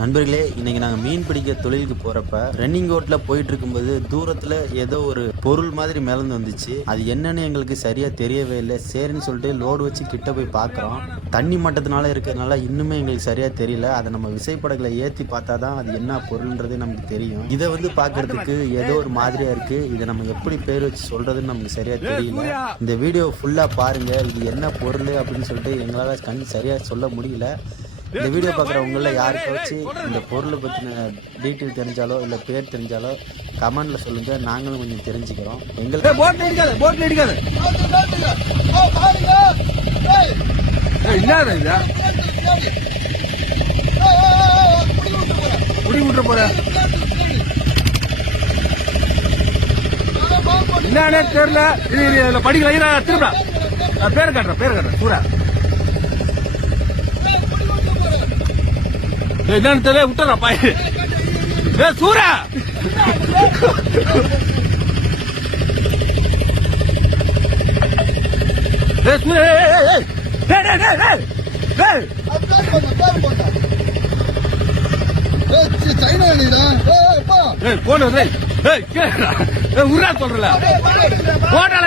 நண்பர்களே இன்னைக்கு நாங்கள் மீன் பிடிக்க தொழிலுக்கு போறப்ப ரன்னிங் ரோட்ல போயிட்டு இருக்கும்போது தூரத்துல ஏதோ ஒரு பொருள் மாதிரி மிளந்து வந்துச்சு. அது என்னன்னு எங்களுக்கு சரியா தெரியவே இல்லை. சரின்னு சொல்லிட்டு லோடு வச்சு கிட்ட போய் பார்க்குறோம் தண்ணி மட்டத்தினால இருக்கிறதுனால இன்னுமே எங்களுக்கு சரியா தெரியல. அதை நம்ம விசைப்படகுல ஏத்தி பார்த்தா தான் அது என்ன பொருள்ன்றது நமக்கு தெரியும். இதை வந்து பார்க்கிறதுக்கு ஏதோ ஒரு மாதிரியா இருக்கு. இதை நம்ம எப்படி பேர் வச்சு சொல்றதுன்னு நமக்கு சரியா தெரியல. இந்த வீடியோ ஃபுல்லா பாருங்க. இது என்ன பொருள் அப்படின்னு சொல்லிட்டு எங்களால கண் சரியா சொல்ல முடியல. இந்த வீடியோ பார்க்குறவங்கள யாருக்காச்சும் இந்த பொருளை பற்றின டீட்டெயில் தெரிஞ்சாலோ இல்லை பேர் தெரிஞ்சாலோ கமெண்ட்ல சொல்லுங்க நாங்களும் கொஞ்சம் தெரிஞ்சுக்கிறோம் எங்களுக்கு போட்ல அடிக்காத போட்ல அடிக்காத ஏய், என்னது இது முடி விட்டுற போற என்னன்னே தெரியல இது படிக்கல நான் பேர் காட்டுறேன் பேர் காட்டுறேன் சூரா என்னன்னு தெரியல விட்டுறா பாய் ஏ சூரா ஏ சூரா ஏய், ஏய், ஏய். டேய், டேய், டேய், டேய். ஏய், ஏய், ஏய், சொல்றல. போட்டால